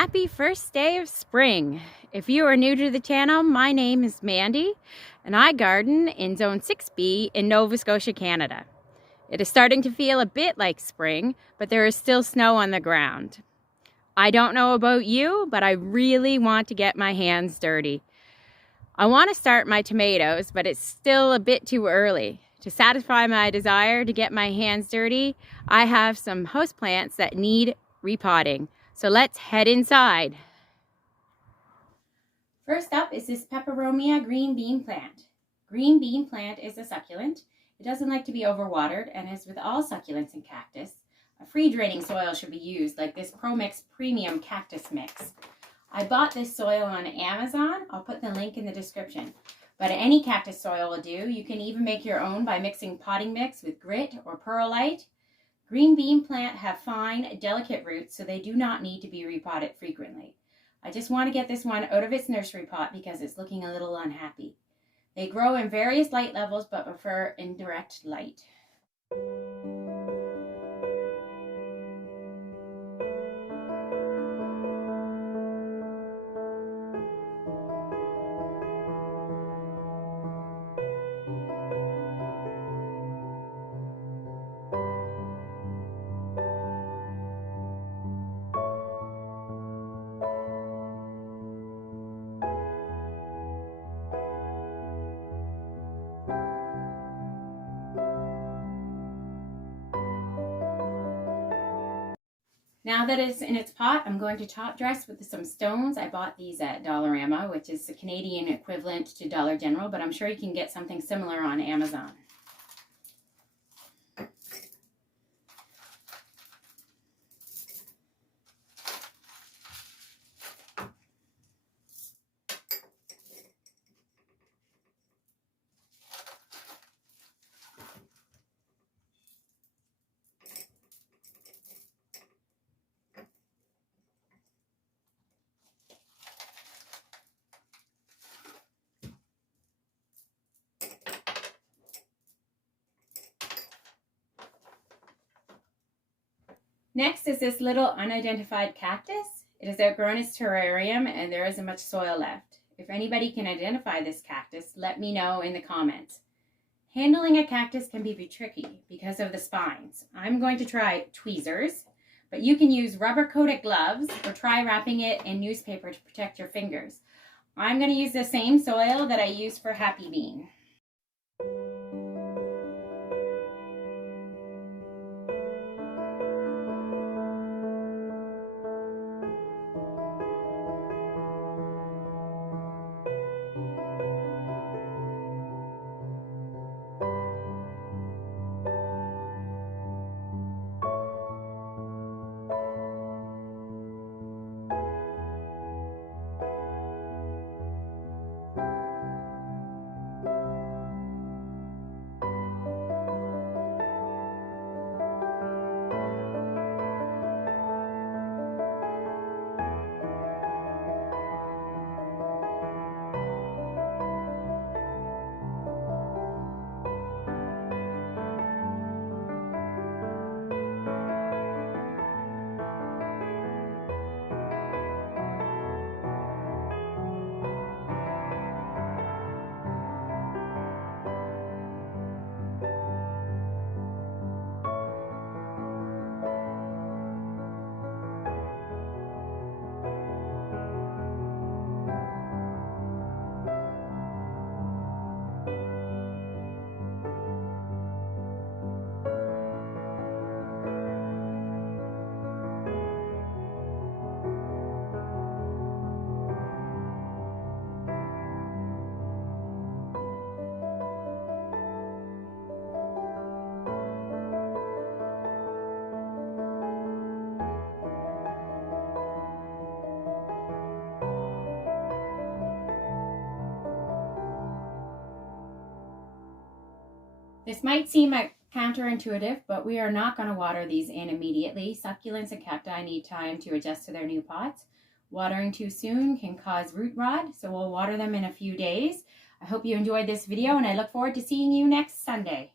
Happy first day of spring. If you are new to the channel, my name is Mandy and I garden in Zone 6B in Nova Scotia, Canada. It is starting to feel a bit like spring, but there is still snow on the ground. I don't know about you, but I really want to get my hands dirty. I want to start my tomatoes, but it's still a bit too early. To satisfy my desire to get my hands dirty, I have some houseplants that need repotting. So let's head inside. First up is this Peperomia Green Bean plant. Green bean plant is a succulent. It doesn't like to be overwatered, and as with all succulents and cactus, a free draining soil should be used, like this ProMix Premium Cactus Mix. I bought this soil on Amazon. I'll put the link in the description. But any cactus soil will do. You can even make your own by mixing potting mix with grit or perlite. Green bean plant have fine, delicate roots, so they do not need to be repotted frequently. I just want to get this one out of its nursery pot because it's looking a little unhappy. They grow in various light levels but prefer indirect light. Now that it's in its pot, I'm going to top dress with some stones. I bought these at Dollarama, which is the Canadian equivalent to Dollar General, but I'm sure you can get something similar on Amazon. Next is this little unidentified cactus. It has outgrown its terrarium and there isn't much soil left. If anybody can identify this cactus, let me know in the comments. Handling a cactus can be tricky because of the spines. I'm going to try tweezers, but you can use rubber-coated gloves or try wrapping it in newspaper to protect your fingers. I'm going to use the same soil that I used for Happy Bean. This might seem counterintuitive, but we are not going to water these in immediately. Succulents and cacti need time to adjust to their new pots. Watering too soon can cause root rot, so we'll water them in a few days. I hope you enjoyed this video and I look forward to seeing you next Sunday.